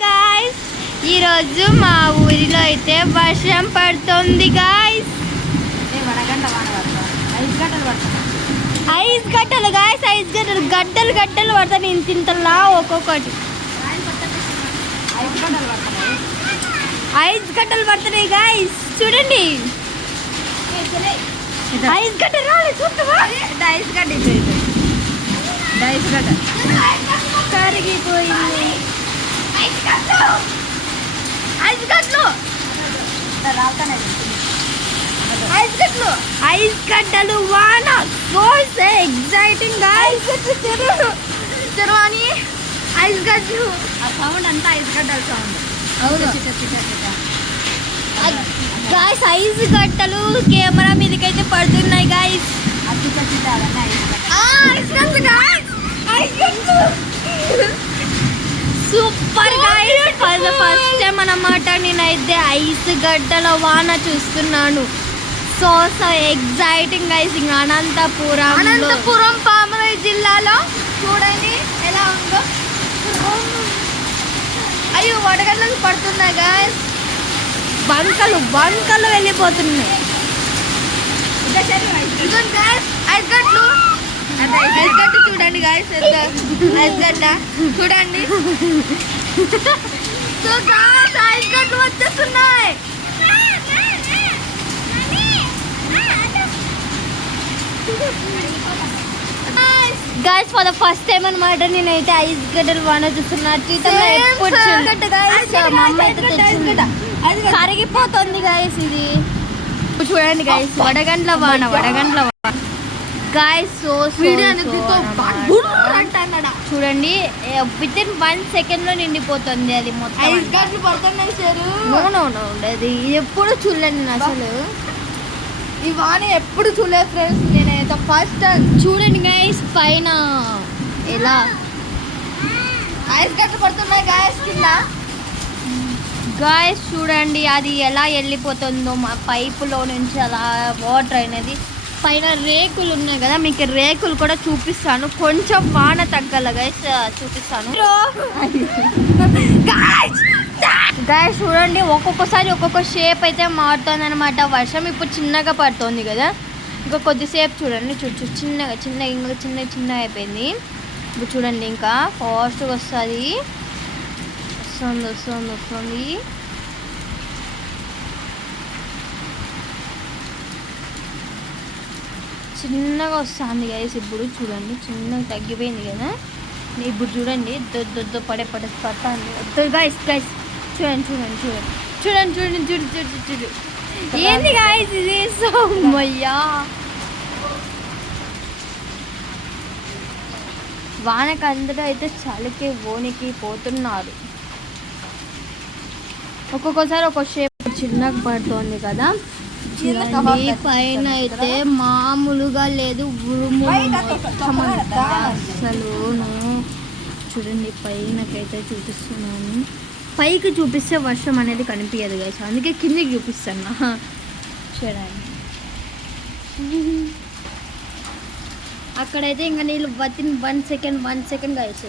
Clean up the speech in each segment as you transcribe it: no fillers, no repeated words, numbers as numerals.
Guys ఈరోజు మా ఊరిలో అయితే వర్షం పడుతుంది గాయ్స్. ఐస్ గడ్డలు గాయ్స్, ఐస్ గడ్డలు గడ్డలు గడ్డలు పడతాయి ఇంతింతలా ఒక్కొక్కటి. ఐస్ గడ్డలు పడుతున్నాయి గాయ్స్, చూడండి. ఐస్ గడ్డ రాలేదు చూస్తావా? ఐస్ గడ్డ ఐస్ గడ్డ కరిగిపోయింది. ఐస్ గడ్డలు వాన సో ఎగ్జైటింగ్. ఐస్ గడ్డలు చెరువు అని ఐస్ గడ్డలు సౌండ్ అంతా ఐస్ గడ్డల సౌండ్. గాయస్ ఐస్ గడ్డలు కెమెరా మీదకైతే పడుతున్నాయి guys. Super guys, first time అన్నమాట నేనైతే ఐస్ గడ్డల వాన చూస్తున్నాను. So exciting guys. ఇంకా అనంతపురం పామరాయి జిల్లాలో చూడండి ఎలా ఉందో. అయ్యో వడగడ్డలు పడుతున్నాయి గాయస్, బంకలు బంకలు వెళ్ళిపోతున్నాయి. ఐస్ గడ్డలు చూడండి గాయస్, ఐస్ గడ్డ చూడండి. సో గాయస్ ఐస్ గడ్డలు వచ్చేస్తున్నాయి. Guys for the first time అనమాట నేనైతే ఐస్ గడ్డలు వాన చూస్తున్నా. కరిగిపోతుంది గాయస్ ఇది. చూడండి గాయస్ వడగండ్ల వాన, వడగండ్ల వాన గాయస్. సో చూడండి వితిన్ 1 సెకండ్ లో నిండిపోతుంది అది మొత్తం. అది ఎప్పుడు చూడలేను అసలు. ఈ వాన ఎప్పుడు చూడలేదు ఫ్రెండ్స్, నేనైతే ఫస్ట్ టైం. చూడండి గైస్ పైన ఎలా ఐస్ గడ్డ పడుతున్నాయి గాయస్ కింద. గాయస్ చూడండి అది ఎలా వెళ్ళిపోతుందో మా పైపులో నుంచి అలా వాటర్ అనేది. పైన రేకులు ఉన్నాయి కదా, మీకు రేకులు కూడా చూపిస్తాను. కొంచెం వాన తగ్గాల గైస్, చూపిస్తాను. గాయస్ చూడండి ఒక్కొక్కసారి ఒక్కొక్క షేప్ అయితే మారుతుంది అనమాట. వర్షం ఇప్పుడు చిన్నగా పడుతుంది కదా, ఇంకా కొద్దిసేపు చూడండి చిన్నగా ఇంకా చిన్నగా అయిపోయింది. ఇప్పుడు చూడండి ఇంకా ఫాస్ట్గా వస్తుంది. చిన్నగా వస్తుంది గైస్. ఇప్పుడు చూడండి చిన్నగా తగ్గిపోయింది కదా. ఇప్పుడు చూడండి దొద్దు పడుతుంది గైస్. చూడండి ఏంది గైస్ ఇది. సోమయ్యా వానకు అందరూ అయితే చలికి ఓనికి పోతున్నారు. ఒక్కొక్కసారి ఒక్కొక్క షేప్ చిన్నగా పడుతుంది కదా. పైన అయితే మామూలుగా లేదు, ఉరుము మొత్తం అంతా అసలును. చూడండి పైనకైతే చూపిస్తున్నాను. పైకి చూపిస్తే వర్షం అనేది కనిపించదు గైస్, అందుకే కిందికి చూపిస్తున్నా. చూడండి అక్కడైతే ఇంకా నీళ్ళు వితిన్ 1 సెకండ్ గైస్.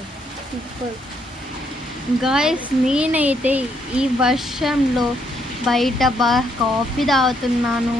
గాయస్ నేనైతే ఈ వర్షంలో బయట కాఫీ తాగుతున్నాను.